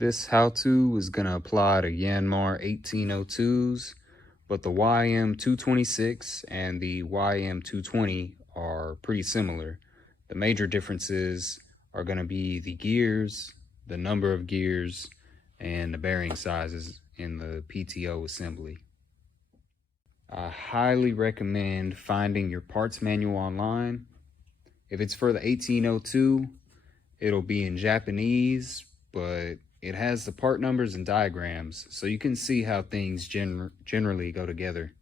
This how-to is going to apply to Yanmar 1802s, but the YM226 and the YM220 are pretty similar. The major differences are going to be the gears, the number of gears, and the bearing sizes in the PTO assembly. I highly recommend finding your parts manual online. If it's for the 1802, it'll be in Japanese, but it has the part numbers and diagrams, so you can see how things generally go together.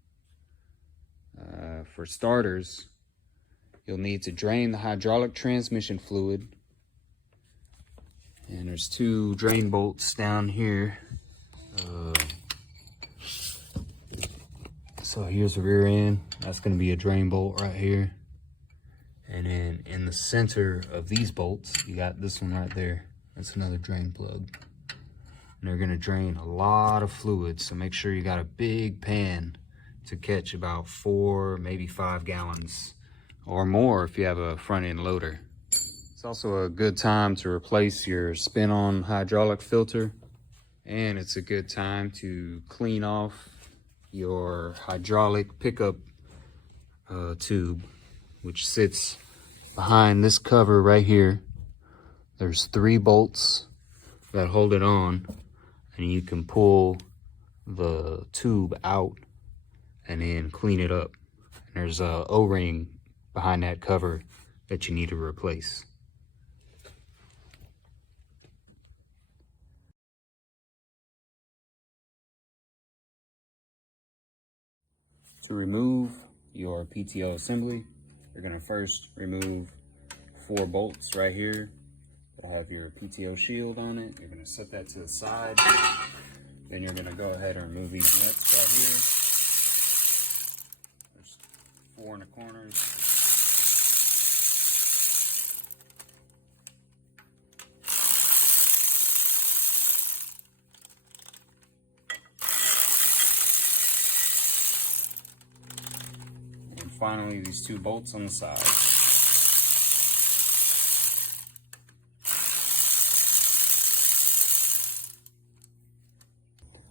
For starters, you'll need to drain the hydraulic transmission fluid. And there's two drain bolts down here. So here's the rear end. That's going to be a drain bolt right here. And then in the center of these bolts, you got this one right there. That's another drain plug. And they're going to drain a lot of fluid, so make sure you got a big pan to catch about 4, maybe 5 gallons or more if you have a front end loader. It's also a good time to replace your spin-on hydraulic filter, and it's a good time to clean off your hydraulic pickup tube, which sits behind this cover right here. There's 3 bolts that hold it on, and you can pull the tube out and then clean it up. And there's a O-ring behind that cover that you need to replace. To remove your PTO assembly, you're going to first remove 4 bolts right here that have your PTO shield on it. You're going to set that to the side. Then you're going to go ahead and remove these nuts right here. There's 4 in the corners. And finally, these 2 bolts on the side.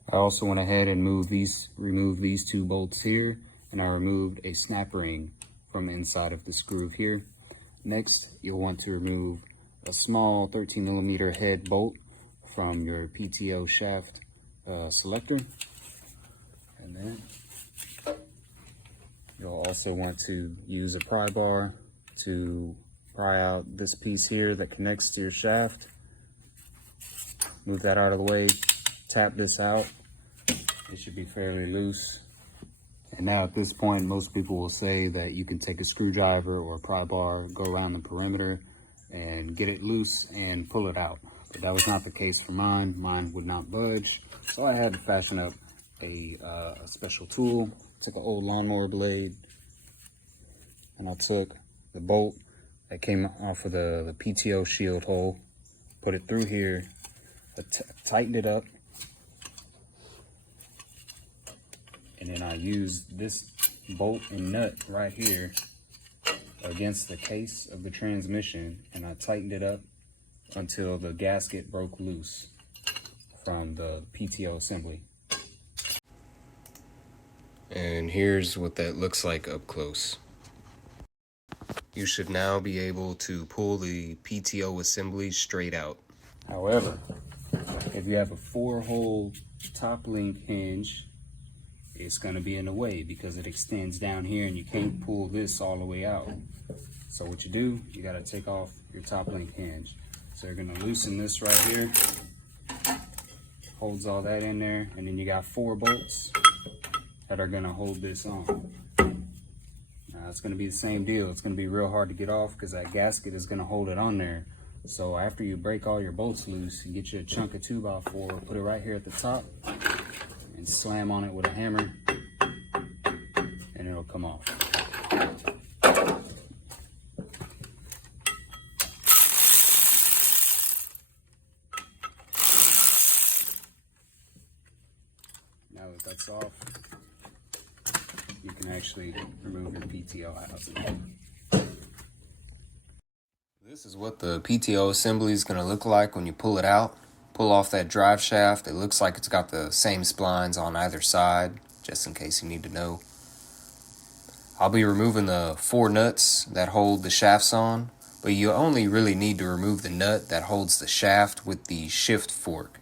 I also went ahead and removed these 2 bolts here, and I removed a snap ring from the inside of this groove here. Next, you'll want to remove a small 13mm head bolt from your PTO shaft selector. And then you'll also want to use a pry bar to pry out this piece here that connects to your shaft. Move that out of the way, tap this out. It should be fairly loose. And now at this point, most people will say that you can take a screwdriver or a pry bar, go around the perimeter and get it loose and pull it out. But that was not the case for mine. Mine would not budge. So I had to fashion up a special tool. Took an old lawnmower blade, and I took the bolt that came off of the PTO shield hole, put it through here, tightened it up, and then I used this bolt and nut right here against the case of the transmission, and I tightened it up until the gasket broke loose from the PTO assembly. And here's what that looks like up close. You should now be able to pull the PTO assembly straight out. However, if you have a 4-hole top link hinge, it's going to be in the way because it extends down here and you can't pull this all the way out. So what you do, you got to take off your top link hinge. So you're going to loosen this right here, holds all that in there, and then you got 4 bolts that are going to hold this on. Now it's going to be the same deal. It's going to be real hard to get off because that gasket is going to hold it on there. So after you break all your bolts loose, you get you a chunk of 2x4, put it right here at the top, and slam on it with a hammer, and it'll come off. Now that that's off, you can actually remove your PTO housing. This is what the PTO assembly is going to look like when you pull it out. pull off that drive shaft. It looks like it's got the same splines on either side, just in case you need to know. I'll be removing the 4 nuts that hold the shafts on, but you only really need to remove the nut that holds the shaft with the shift fork.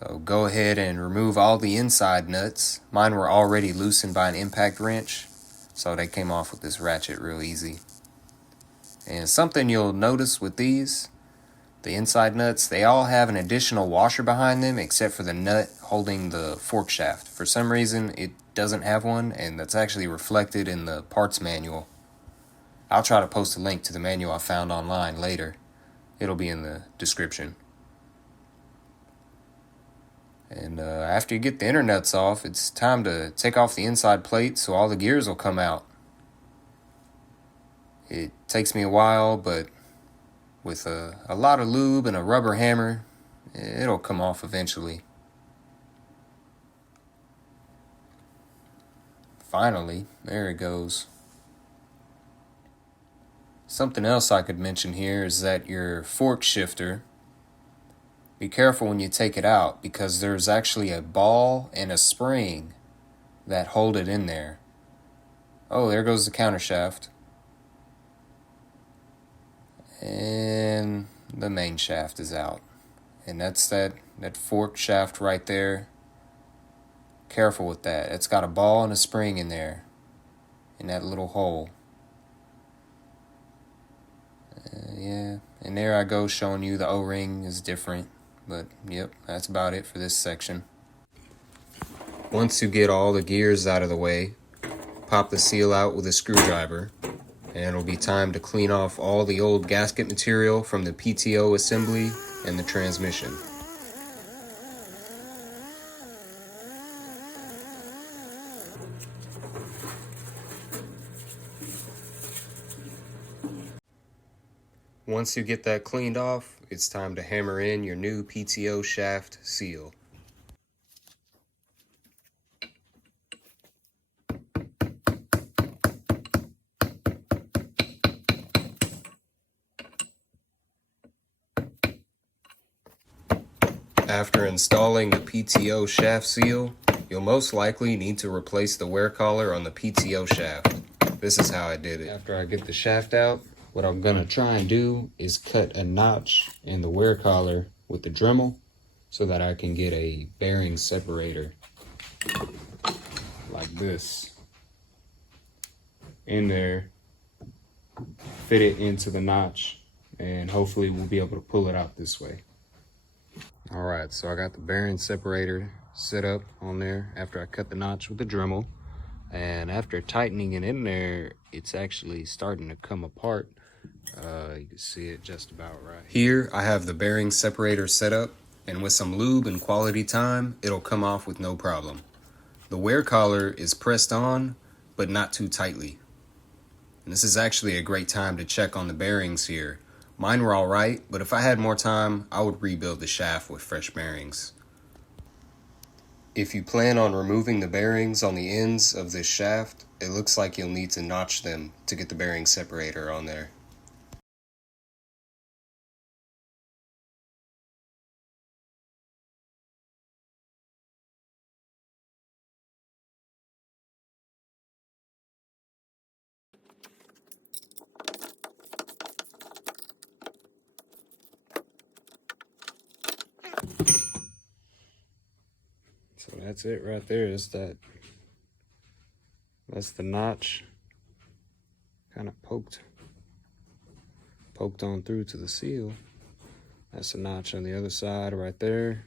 So go ahead and remove all the inside nuts. Mine were already loosened by an impact wrench, so they came off with this ratchet real easy. And something you'll notice with these, the inside nuts, they all have an additional washer behind them except for the nut holding the fork shaft. For some reason, it doesn't have one, and that's actually reflected in the parts manual. I'll try to post a link to the manual I found online later. It'll be in the description. And after you get the inner nuts off, it's time to take off the inside plate so all the gears will come out. It takes me a while, but with a lot of lube and a rubber hammer, it'll come off eventually. Finally, there it goes. Something else I could mention here is that your fork shifter, be careful when you take it out because there's actually a ball and a spring that hold it in there. Oh, there goes the counter shaft. And the main shaft is out. And that's that fork shaft right there. Careful with that. It's got a ball and a spring in there, in that little hole. Yeah, and there I go showing you the O-ring is different. But yep, that's about it for this section. Once you get all the gears out of the way, pop the seal out with a screwdriver, and it'll be time to clean off all the old gasket material from the PTO assembly and the transmission. Once you get that cleaned off, it's time to hammer in your new PTO shaft seal. After installing the PTO shaft seal, you'll most likely need to replace the wear collar on the PTO shaft. This is how I did it. After I get the shaft out, what I'm gonna try and do is cut a notch in the wear collar with the Dremel so that I can get a bearing separator like this in there, fit it into the notch, and hopefully we'll be able to pull it out this way. All right, so I got the bearing separator set up on there after I cut the notch with the Dremel, and after tightening it in there, it's actually starting to come apart. You can see it just about right. Here I have the bearing separator set up, and with some lube and quality time, it'll come off with no problem. The wear collar is pressed on, but not too tightly. And this is actually a great time to check on the bearings here. Mine were alright, but if I had more time, I would rebuild the shaft with fresh bearings. If you plan on removing the bearings on the ends of this shaft, it looks like you'll need to notch them to get the bearing separator on there. So that's it right there. That's the notch. Kind of poked on through to the seal. That's the notch on the other side right there.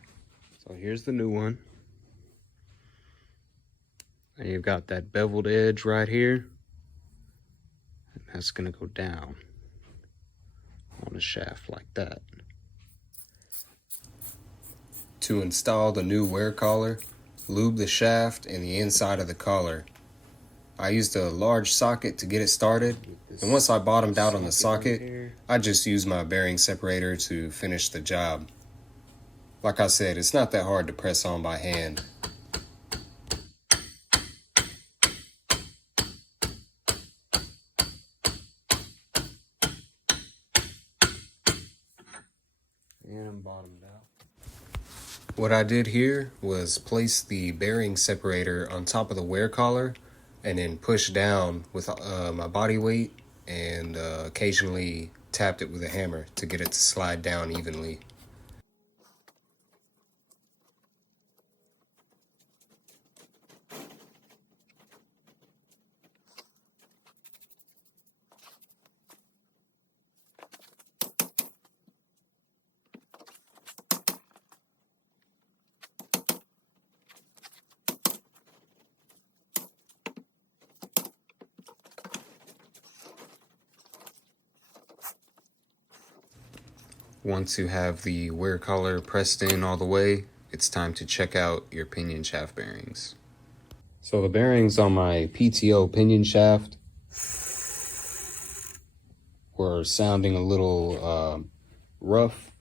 So here's the new one. And you've got that beveled edge right here. And that's gonna go down on the shaft like that. To install the new wear collar, lube the shaft and the inside of the collar. I used a large socket to get it started, and once I bottomed out on the socket, I just used my bearing separator to finish the job. Like I said, it's not that hard to press on by hand. And I'm bottomed out. What I did here was place the bearing separator on top of the wear collar and then push down with my body weight and occasionally tapped it with a hammer to get it to slide down evenly. Once you have the wear collar pressed in all the way, it's time to check out your pinion shaft bearings. So the bearings on my PTO pinion shaft were sounding a little rough.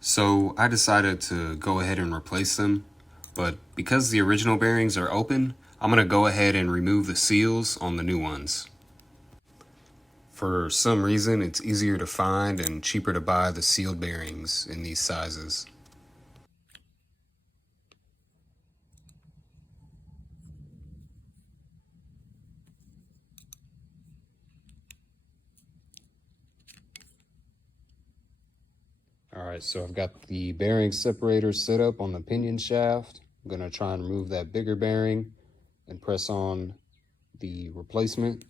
So I decided to go ahead and replace them. But because the original bearings are open, I'm going to go ahead and remove the seals on the new ones. For some reason, it's easier to find and cheaper to buy the sealed bearings in these sizes. Alright, so I've got the bearing separator set up on the pinion shaft. I'm going to try and remove that bigger bearing and press on the replacement.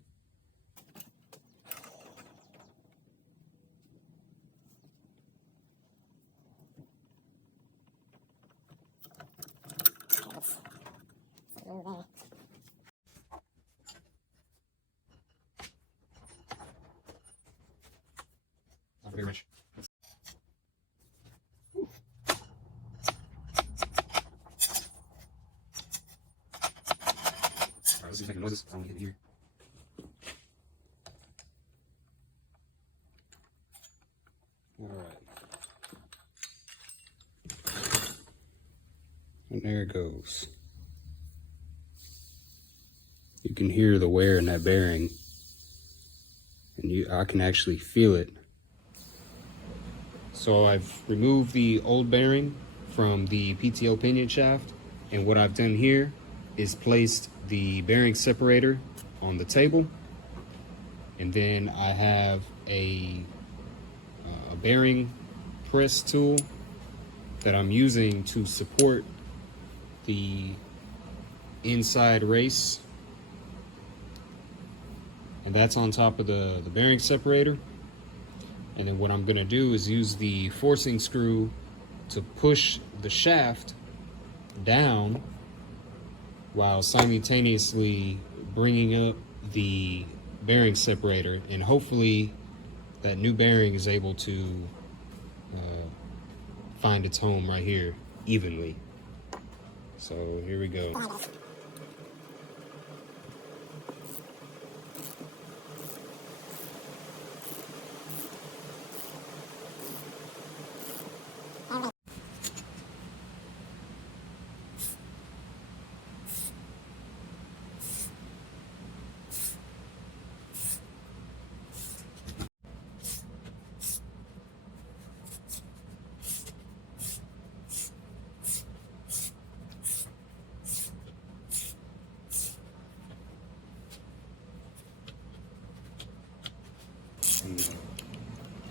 Not very much. Alright, let's see if I can notice. I don't get it here. Alright. And there it goes. You can hear the wear in that bearing. And I can actually feel it. So I've removed the old bearing from the PTO pinion shaft, and what I've done here is placed the bearing separator on the table, and then I have a bearing press tool that I'm using to support the inside race, and that's on top of the bearing separator. And then what I'm going to do is use the forcing screw to push the shaft down while simultaneously bringing up the bearing separator, and hopefully that new bearing is able to find its home right here evenly. So here we go.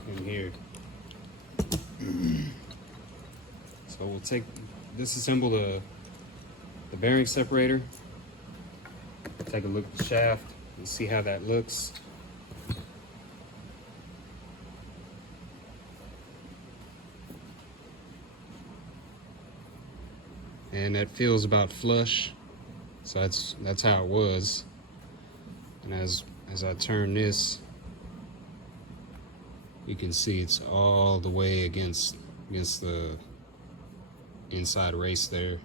In here. So we'll disassemble the bearing separator, take a look at the shaft and see how that looks. And that feels about flush, so that's how it was. And as I turn this, you can see it's all the way against the inside race there.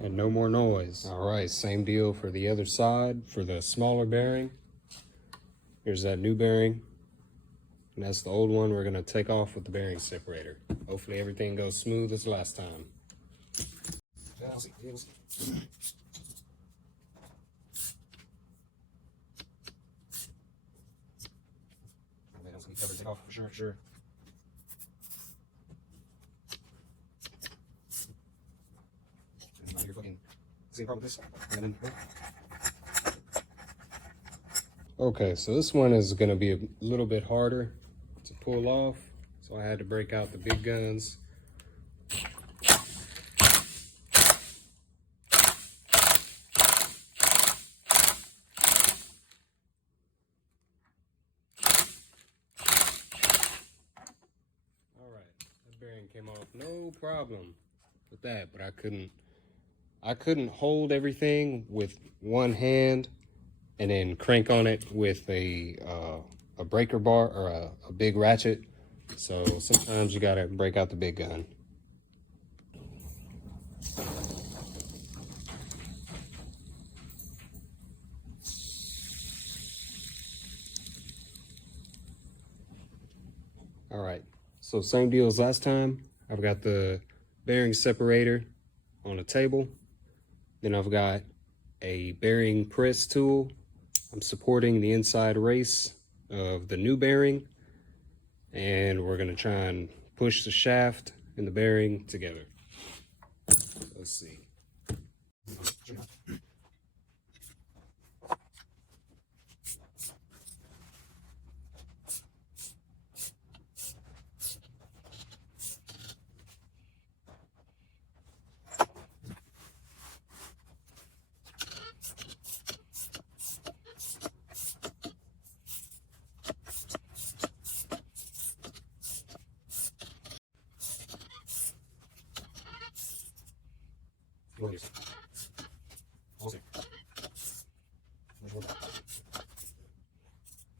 And no more noise. All right, same deal for the other side. For the smaller bearing, here's that new bearing, and that's the old one we're gonna take off with the bearing separator. Hopefully everything goes smooth as last time. Take off for sure. Okay, so this one is going to be a little bit harder to pull off, so I had to break out the big guns. Alright, that bearing came off no problem with that, but I couldn't hold everything with one hand and then crank on it with a breaker bar or a big ratchet. So sometimes you gotta break out the big gun. All right, so same deal as last time. I've got the bearing separator on a table. Then I've got a bearing press tool. I'm supporting the inside race of the new bearing, and we're gonna try and push the shaft and the bearing together. Let's see.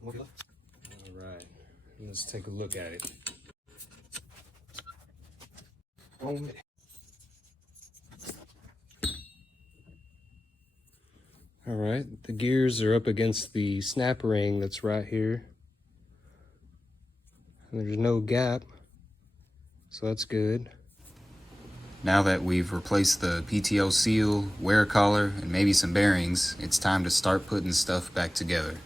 All right, let's take a look at it. All right, the gears are up against the snap ring that's right here. And there's no gap, so that's good. Now that we've replaced the PTO seal, wear collar, and maybe some bearings, it's time to start putting stuff back together.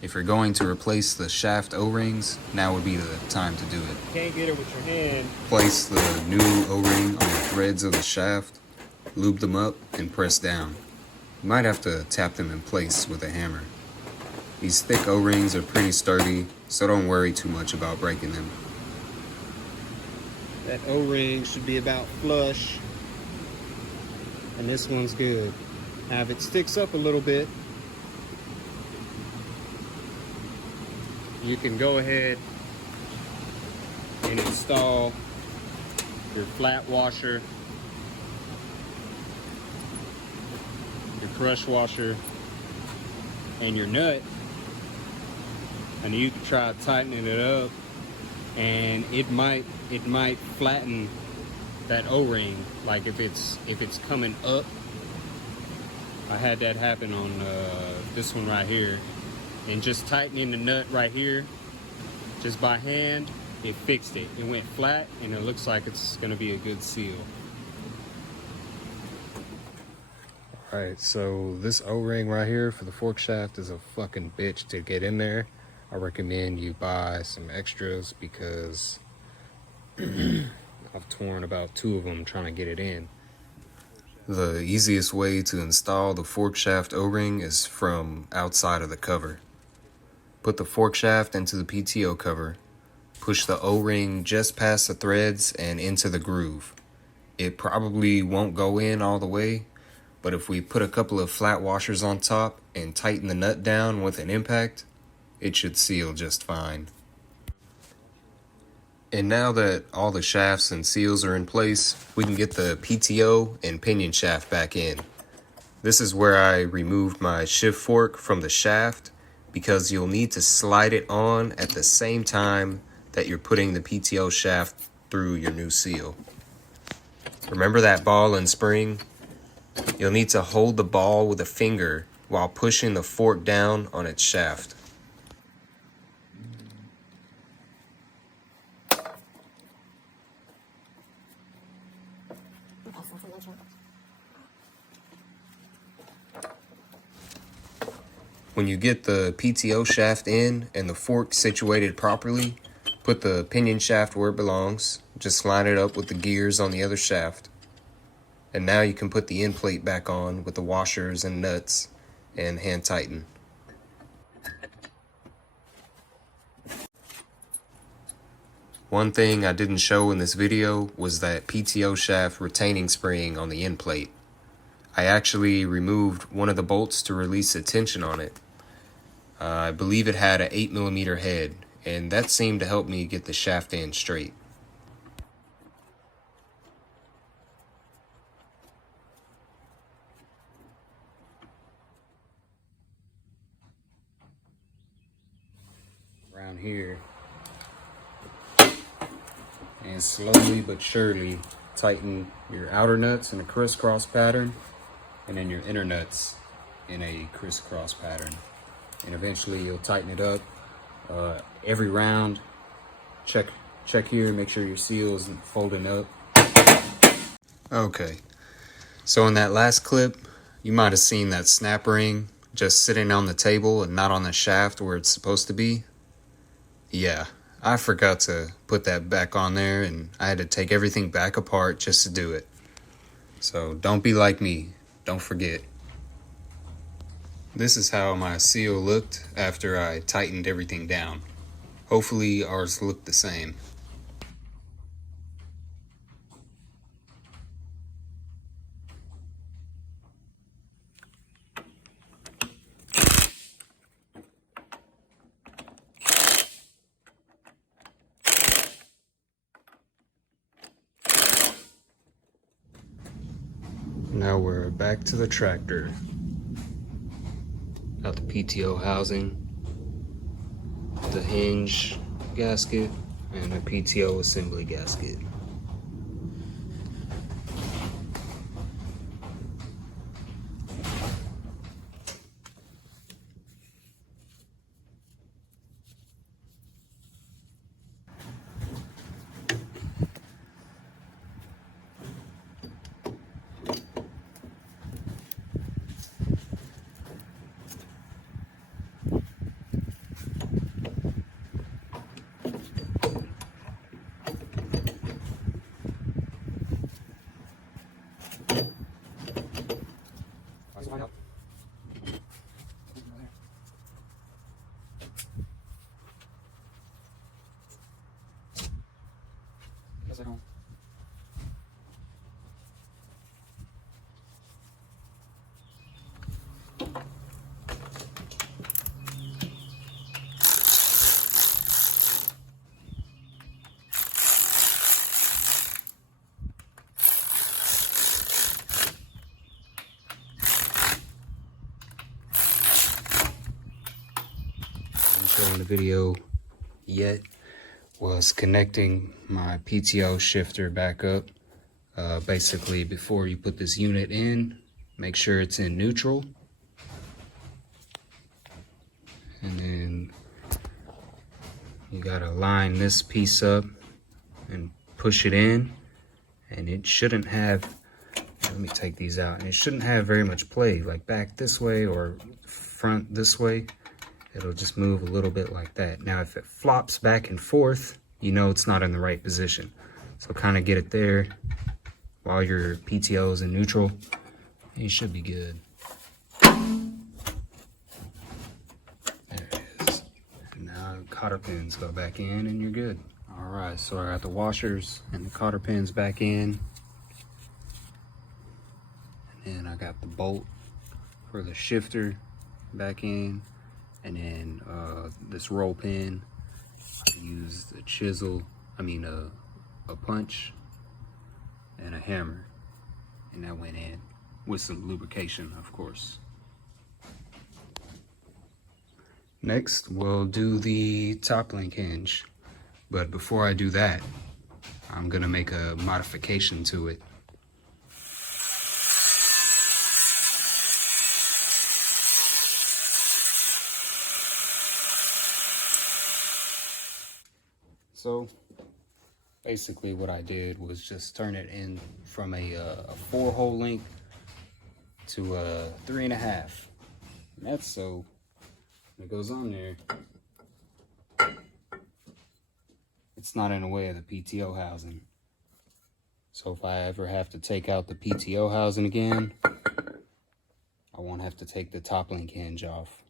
If you're going to replace the shaft O-rings, now would be the time to do it. Can't get it with your hand. Place the new O-ring on the threads of the shaft, lube them up, and press down. You might have to tap them in place with a hammer. These thick O-rings are pretty sturdy, so don't worry too much about breaking them. That O-ring should be about flush, and this one's good. Now if it sticks up a little bit, you can go ahead and install your flat washer, your crush washer, and your nut, and you can try tightening it up, and it might flatten that O-ring. Like if it's coming up. I had that happen on this one right here, and just tightening the nut right here just by hand, it fixed it. It went flat, and it looks like it's gonna be a good seal. All right, so this O-ring right here for the fork shaft is a fucking bitch to get in there. I recommend you buy some extras because I've torn about 2 of them trying to get it in. The easiest way to install the fork shaft O-ring is from outside of the cover. Put the fork shaft into the PTO cover, push the O-ring just past the threads and into the groove. It probably won't go in all the way, but if we put a couple of flat washers on top and tighten the nut down with an impact, it should seal just fine. And now that all the shafts and seals are in place, we can get the PTO and pinion shaft back in. This is where I removed my shift fork from the shaft because you'll need to slide it on at the same time that you're putting the PTO shaft through your new seal. Remember that ball and spring? You'll need to hold the ball with a finger while pushing the fork down on its shaft. When you get the PTO shaft in and the fork situated properly, put the pinion shaft where it belongs. Just line it up with the gears on the other shaft. And now you can put the end plate back on with the washers and nuts and hand tighten. One thing I didn't show in this video was that PTO shaft retaining spring on the end plate. I actually removed one of the bolts to release the tension on it. I believe it had an 8mm head, and that seemed to help me get the shaft end straight. Around here, and slowly but surely tighten your outer nuts in a crisscross pattern, and then your inner nuts in a crisscross pattern, and eventually you'll tighten it up. Every round, check here, make sure your seal isn't folding up. Okay, so in that last clip, you might have seen that snap ring just sitting on the table and not on the shaft where it's supposed to be. Yeah, I forgot to put that back on there, and I had to take everything back apart just to do it. So don't be like me, don't forget. This is how my seal looked after I tightened everything down. Hopefully ours looked the same. Now we're back to the tractor. Got the PTO housing, the hinge gasket, and the PTO assembly gasket. In the video yet was connecting my PTO shifter back up. Basically, before you put this unit in, make sure it's in neutral, and then you gotta line this piece up and push it in, and it shouldn't have, let me take these out, and it shouldn't have very much play, like back this way or front this way. It'll just move a little bit like that. Now, if it flops back and forth, you know it's not in the right position. So kind of get it there while your PTO is in neutral. You should be good. There it is. And now cotter pins go back in and you're good. All right, so I got the washers and the cotter pins back in. And then I got the bolt for the shifter back in. And then this roll pin, I used a chisel, a punch and a hammer, and that went in with some lubrication, of course. Next, we'll do the top link hinge, but before I do that, I'm gonna make a modification to it. So basically what I did was just turn it in from a 4-hole link to a 3.5. And that's so it goes on there, it's not in the way of the PTO housing. So if I ever have to take out the PTO housing again, I won't have to take the top link hinge off.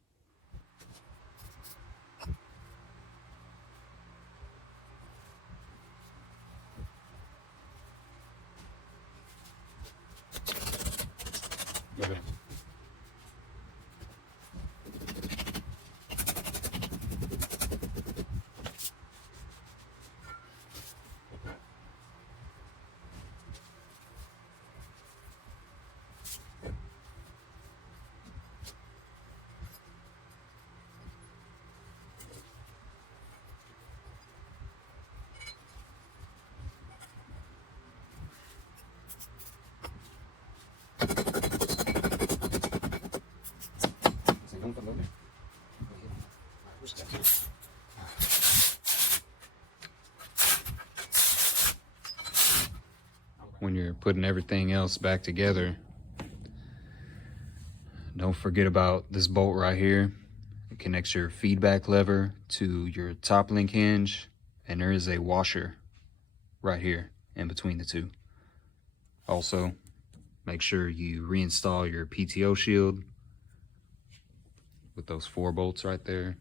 Okay. When you're putting everything else back together, don't forget about this bolt right here. It connects your feedback lever to your top link hinge, and there is a washer right here in between the two. Also, make sure you reinstall your PTO shield with those 4 bolts right there.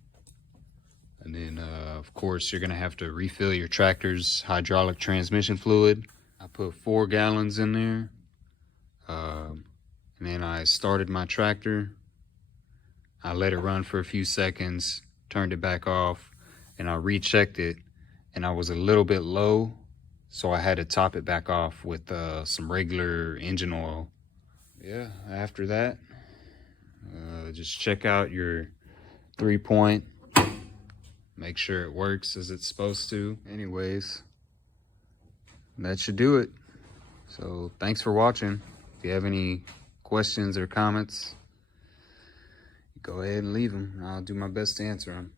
And then, of course, you're gonna have to refill your tractor's hydraulic transmission fluid. I put 4 gallons in there. And then I started my tractor. I let it run for a few seconds, turned it back off, and I rechecked it, and I was a little bit low, so I had to top it back off with some regular engine oil. Yeah, after that, just check out your 3-point. Make sure it works as it's supposed to. Anyways, that should do it. So thanks for watching. If you have any questions or comments, go ahead and leave them. I'll do my best to answer them.